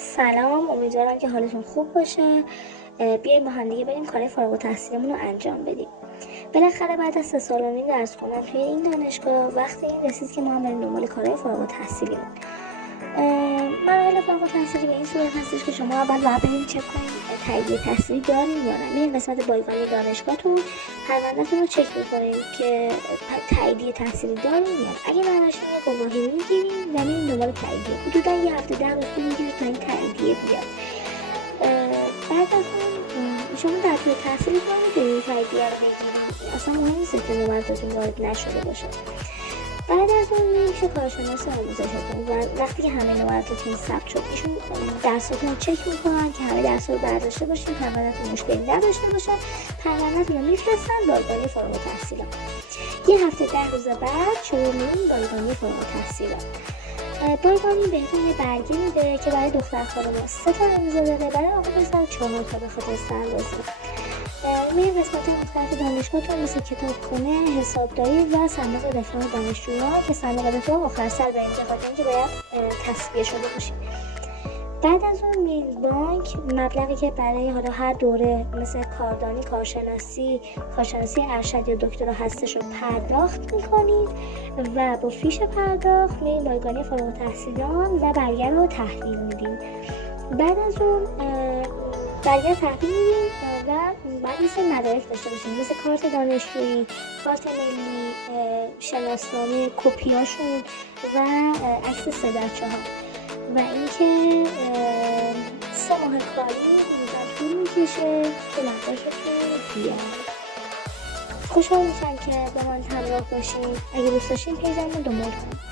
سلام، امیدوارم که حالتون خوب باشه. بیایم با هم دیگه بریم کار فارغ التحصیلمون رو انجام بدیم. بالاخره بعد از 3 سال و نیم درس خوندن توی این دانشگاه وقت این رسید که ما هم بریم دنبال کارهای فارغ التحصیلیمون. مراحل فارغ التحصیلی به این صورت هستش که شما اول باید بریم چک کنید تاییدیه تحصیلی دارین یا نه. میرین قسمت بایگانی دانشگاهتون پروندهتون رو چک میکنین که تاییدیه تحصیلی دارین یا نه. اگه نداشتین یه گواهی میگیرین و میرین دنبال تاییدیه. حدودا یه هفته 10 روز طول می‌کشه تا این تاییدیه بیاد. بعد از اون شما در طول تحصیلتون میتونید تاییدیه رو بگیرین. اصلا مهم نیست که نمراتتون وارد نشده باشه. بعد از اون میشه کارشناس آموزشتون و وقتی که همه نمراتتون ثبت شد ایشون درساتون رو چک میکنن که همه درس‌ها رو برداشته باشین، پروندهتون مشکلی نداشته باشه، پروندهتون رو میفرستن بایگانی فارغ التحصیلات. یه هفته 10 روز بعد شروع می‌کنین بایگانی فارغ التحصیلات. بایگانی بهتون یه برگه میده که برای دختر خانم‌ها 3 تا امضا داره، برای آقا پسر 4 تا به خاطر سربازی. میرین قسمت مختلف دانشگاهتون مثل کتابخونه، حسابداری و صندوق دفاع دانشجویان که صندوق دفاع آخر سر برین به خاطر اینکه باید تصفیه شده باشید. بعد از اون میرین بانک، مبلغی که برای حالا هر دوره مثل کاردانی، کارشناسی ارشد یا دکترا هستش رو پرداخت میکنید و با فیش پرداخت میرین بایگانی فارغ التحصیلان و برگه رو تحویل میدین. بعد از اون برگه تحویل میدین و بعد مثل مدارک داشته باشین مثل کارت دانشجویی، کارت ملی، شناسنامه، کپیاشون و عکس 3x4 و اینکه 3 ماه کاری مدت طول میکشه که مدرکتون بیاد. خوشحال میشم که با من همراه باشین. اگه دوست داشتین پیجمون رو دنبال کنید.